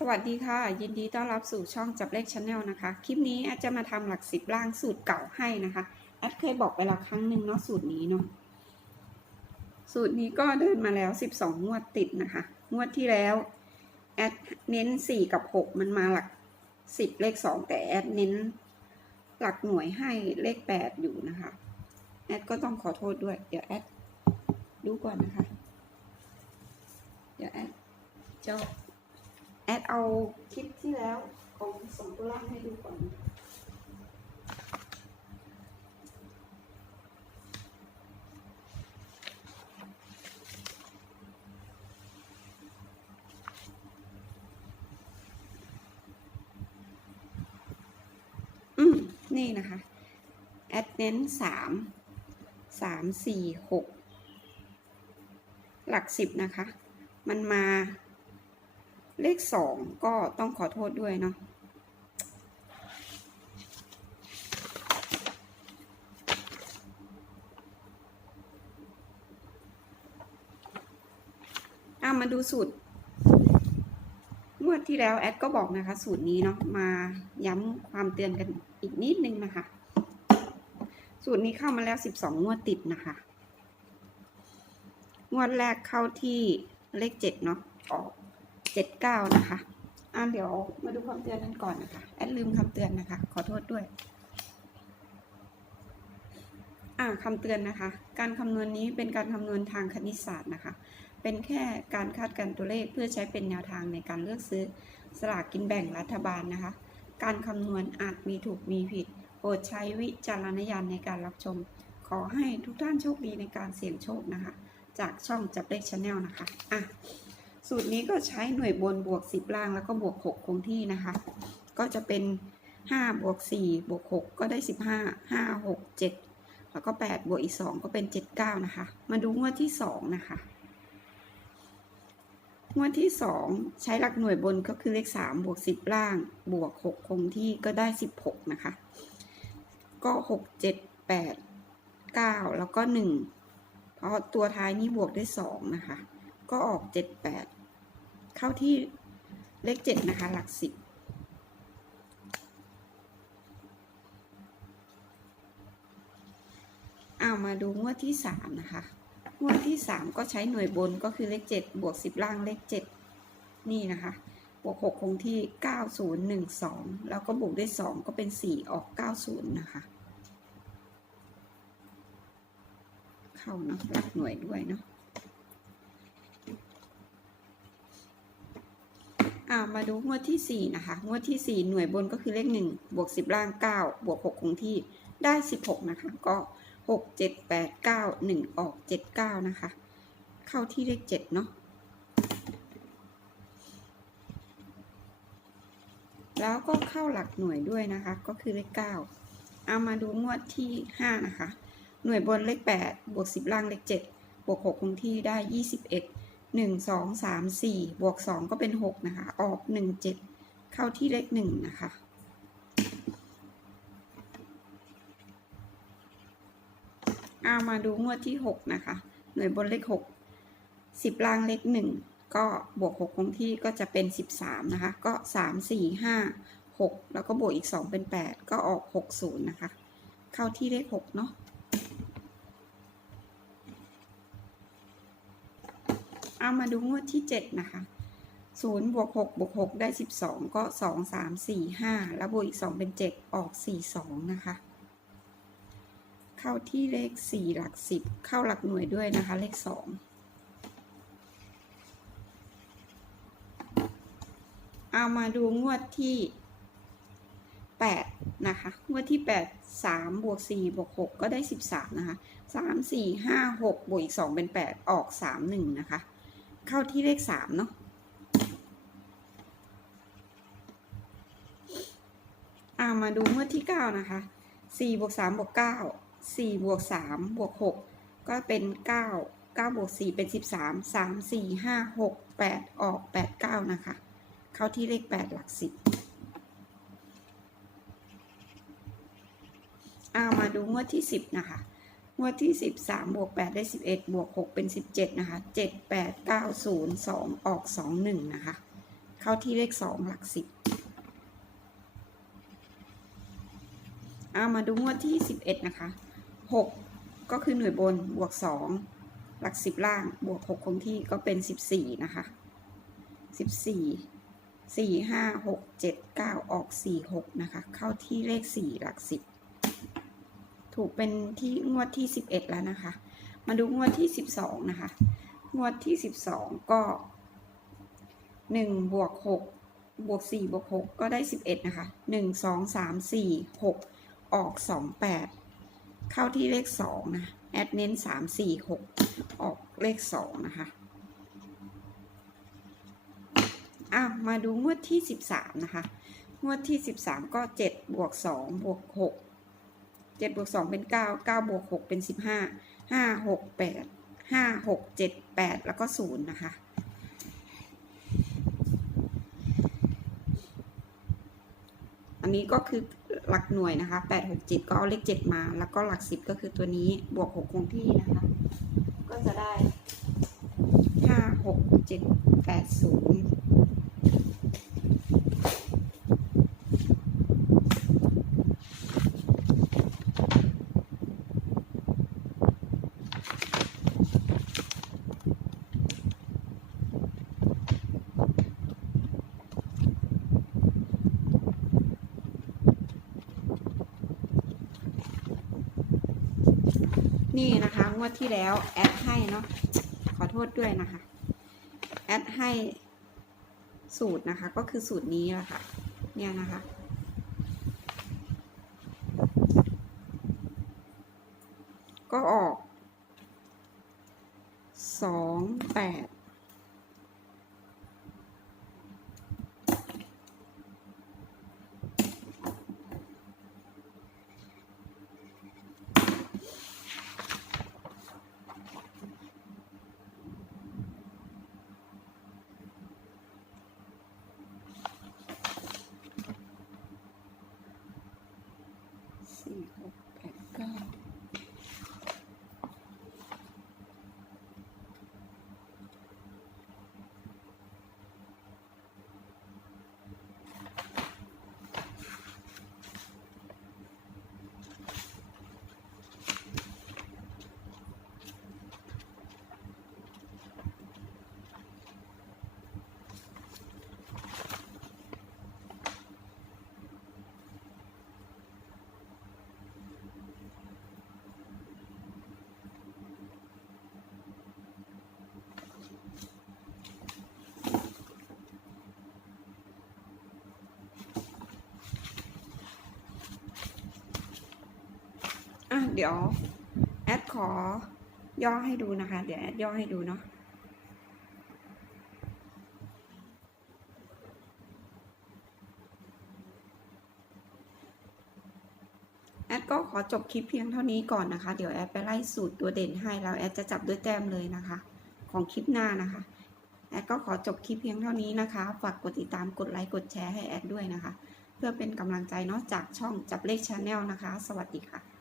สวัสดีค่ะ ยินดีต้อนรับสู่ช่องจับเลขชาแนลนะคะ คลิปนี้แอดจะมาทำหลักสิบล่างสูตรเก่าให้นะคะ แอดเคยบอกไปแล้วครั้งหนึ่งเนาะสูตรนี้เนาะสูตรนี้ก็เดินมาแล้ว 12 งวดติดนะคะ งวดที่แล้ว แอดเน้น 4 กับ 6 มันมาหลัก 10 เลข 2 แต่แอดเน้นหลักหน่วยให้เลข 8 อยู่นะคะ แอดก็ต้องขอโทษด้วย เดี๋ยวแอดดูก่อนนะคะ เดี๋ยวแอดจะ แอดเอาคลิปที่แล้วของสองตัวล่างให้ดูก่อนนะอืมนี่นะคะ แอดเน้นสาม สาม สี่ หก หลักสิบนะคะ มันมา เลขสองก็ต้องขอโทษด้วยเนาะอะมาดูสูตรงวดที่แล้วแอดก็บอกนะคะ สูตรนี้เนาะมาย้ำความเตือนกันอีกนิดนึงนะคะ สูตรนี้เข้ามาแล้ว12งวดติดนะคะ งวดแรกเข้าที่เลข7เนาะออก 79 นะคะอะเดี๋ยวมาดูคำเตือนกันก่อนนะคะ แอดลืมคำเตือนนะคะ ขอโทษด้วย อ่าคำเตือนนะคะ การคำนวณนี้เป็นการคำนวณทางคณิตศาสตร์นะคะ เป็นแค่การคาดการณ์ตัวเลขเพื่อใช้เป็นแนวทางในการเลือกซื้อสลากกินแบ่งรัฐบาลนะคะ การคำนวณอาจมีถูกมีผิด โปรดใช้วิจารณญาณในการรับชม ขอให้ทุกท่านโชคดีในการเสี่ยงโชคนะคะ จากช่องจับเลขชาแนลนะคะ อะ สูตรนี้ก็ใช้หน่วยบนบวก 10 ล่างแล้วก็บวก 6 คงที่นะคะ ก็จะเป็น 5 บวก 4 บวก 6 ก็ได้ 15 5 6 7 แล้วก็ 8 บวกอีก 2 ก็เป็น 79 นะคะ มาดูงวดที่ 2 นะคะ งวดที่ 2 ใช้หลักหน่วยบนก็คือเลข 3 บวก 10 ล่าง บวก 6 คงที่ก็ได้ 16 นะคะ ก็ 6 7 8 9 แล้วก็ 1 เพราะตัวท้ายนี้บวกได้ 2 นะคะ ก็ออก 7 8 เข้าที่เลข7นะคะ หลัก10เอามาดูงวดที่3นะคะงวดที่3ก็ใช้หน่วยบนก็คือเลข7บวก10ล่างเลข7นี่นะคะบวก6คงที่9012แล้วก็บวกด้วย2ก็เป็น4ออก90นะคะเข้าเนาะหลักหน่วยด้วยเนาะ อ่ามาดูงวดที่ 4 นะคะ งวดที่ 4 หน่วยบนก็คือเลข 1 บวก 10 ล่าง 9 บวก 6 คงที่ได้ 16 นะคะ ก็ 6 7 8 9 1 ออก 79 นะคะ เข้าที่เลข 7 เนาะแล้วก็เข้าหลักหน่วยด้วยนะคะ ก็คือเลข 9 เอามาดูงวดที่ 5 นะคะ หน่วยบนเลข 8 บวก 10 ล่างเลข 7 บวก 6 คงที่ได้ 21 หนึ่งสองสามสี่บวกสองก็เป็นหกนะคะ ออกหนึ่งเจ็ดเข้าที่เลขหนึ่งนะคะเอามาดูงวดที่หกนะคะ หน่วยบนเลขหกสิบล่างเลขหนึ่งก็บวกหกคงที่ก็จะเป็นสิบสามนะคะ ก็สามสี่ห้าหกแล้วก็บวกอีกสองเป็นแปดก็ออกหกศูนย์นะคะ เข้าที่เลขหกเนาะ เอามาดูงวดที่ 7 นะคะ0บวก6บวก6ได้ 12 ก็ 2 3 4 5 แล้วบวกอีก 2 เป็น 7 ออก 4 2 นะคะ เข้าที่เลข 4 หลัก 10 เข้าหลักหน่วยด้วยนะคะ เลข 2 เอามาดูงวดที่ 8 นะคะ งวดที่ 8 3บวก4บวก6ก็ได้ 13 นะคะ 3 4 5 6บวกอีก 2 เป็น 8 ออก 3 1 นะคะ เข้าที่เลขสามเนาะอามาดูเมื่อที่เก้านะคะสี่บวกสามบวกเก้าสี่บวกสามบวกหกก็เป็นเก้าเก้าบวกสี่เป็นสิบสามสามสี่ห้าหกแปดออกแปดเก้านะคะ เข้าที่เลขแปดหลักสิบอามาดูเมื่อที่สิบนะคะ งวดที่ 13 บวก 8 ได้ 11 บวก 6 เป็น 17 นะคะ 7 8 9 0 2 ออก 21 นะคะ เข้าที่เลขสองหลักสิบเอามาดูงวดที่สิบเอ็ดนะคะหกก็คือหน่วยบนบวกสองหลักสิบล่าง บวกหกคงที่ก็เป็นสิบสี่นะคะสิบสี่สี่ห้าหกเจ็ดเก้าออกสี่หกนะคะ เข้าที่เลขสี่หลักสิบ ถูกเป็นที่งวดที่สิบเอ็ดแล้วนะคะ มาดูงวดที่สิบสองนะคะ งวดที่สิบสองก็หนึ่งบวกหกบวกสี่บวกหกก็ได้สิบเอ็ดนะคะหนึ่งสองสามสี่หกออกสองแปดเข้าที่เลขสองนะ แอดเน้นสามสี่หกออกเลขสองนะคะอะมาดูงวดที่สิบสามนะคะ งวดที่สิบสามก็เจ็ดบวกสองบวกหก เจ็ดบวกสองเป็นเก้าเก้าบวกหกเป็นสิบห้าห้าหกแปดห้าหกเจ็ดแปดแล้วก็ศูนย์นะคะ อันนี้ก็คือหลักหน่วยนะคะแปดหกเจ็ดก็เอาเลขเจ็ดมา แล้วก็หลักสิบก็คือตัวนี้บวกหกคงที่นะคะ ก็จะได้ห้าหกเจ็ดแปดศูนย์ งวดที่แล้วแอดให้เนาะขอโทษด้วยนะคะ แอดให้สูตรนะคะ ก็คือสูตรนี้แหละค่ะ เนี่ยนะคะ ก็ออกสองแปดสี่หกแปดเก้าอะ เดี๋ยวแอดขอย่อให้ดูนะคะ เดี๋ยวแอดย่อให้ดูเนาะแอดก็ขอจบคลิปเพียงเท่านี้ก่อนนะคะ เดี๋ยวแอดไปไล่สูตรตัวเด่นให้แล้วแอดจะจับด้วยแต้มเลยนะคะ ของคลิปหน้านะคะ แอดก็ขอจบคลิปเพียงเท่านี้นะคะ ฝากกดติดตามกดไลค์กดแชร์ให้แอดด้วยนะคะ เพื่อเป็นกำลังใจเนาะจากช่องจับเลขชาแนลนะคะ สวัสดีค่ะ